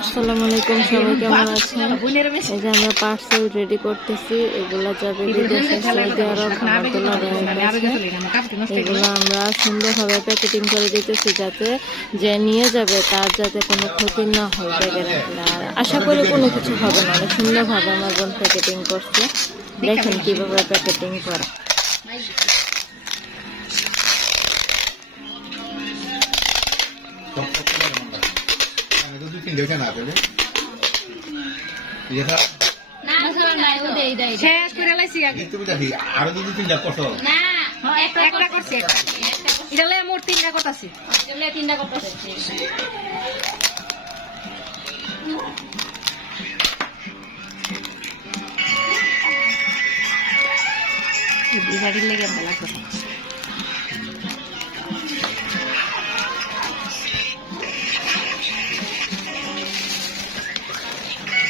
আসসালামু আলাইকুম সবাই কেমন আছেন? এই যে আমরা পার্সেল রেডি করতেছি এগুলা যাবে বিদেশে সৌদি আরব হামাতুল্লাহ এগুলো আমরা সুন্দরভাবে প্যাকেটিং করে দিতেছি যাতে যে নিয়ে যাবে তার যাতে কোনো ক্ষতি না হয় ব্যাগের আর আশা করি কোনো কিছু হবে না অনেক সুন্দরভাবে আমার বোন প্যাকেটিং করছে। দেখেন কীভাবে প্যাকেটিং করে। দুই তিনটে ওইখানে আছে রে শেষ করে লাইছি আগে। তুমি দেখি আরও দুই তিনটা কত একটা করছি। এটা লয়ে মোট তিনটা কথা আছে বিহারির লেগে ভালো কথা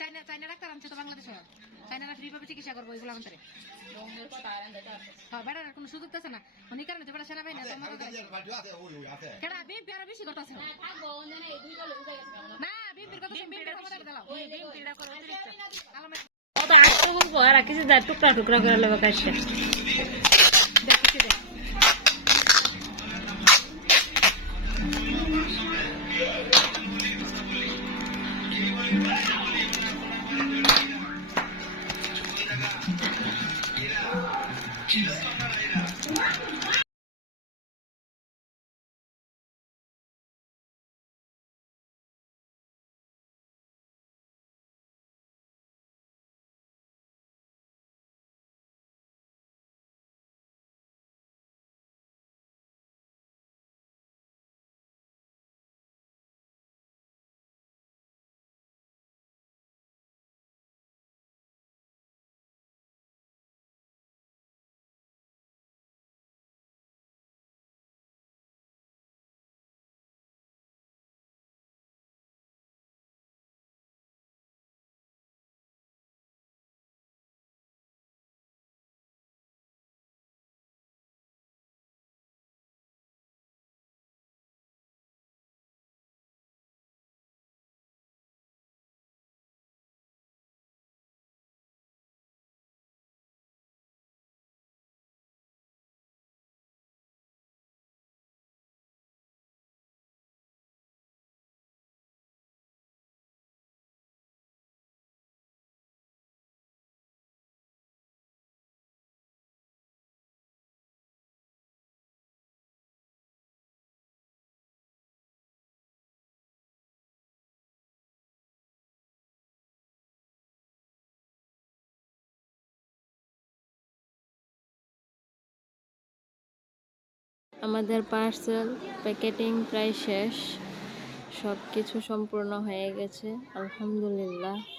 চাইনা চাইনা ডাক্তার আনছে তো বাংলাদেশে। চাইনারা ফ্রি ভাবে চিকিৎসা করব এগুলো আমাদের। হ্যাঁ বেটার কোনো সুযোগ দিতেছে না। উনি কারণে যে বেটা সেনাবাহিনী আছে আছে আছে কেডা বিএনপি আরও বেশি করতেছে না? বিএনপির কথা বিএনপির ক্ষমতা দিলাম কত আটটা বলব আর কিছু দেয় টুকরা টুকরা করে লেবে কাছে দেখছি দেখ আমাদের পার্সেল প্যাকেটিং প্রায় শেষ। সব কিছু সম্পূর্ণ হয়ে গেছে আলহামদুলিল্লাহ।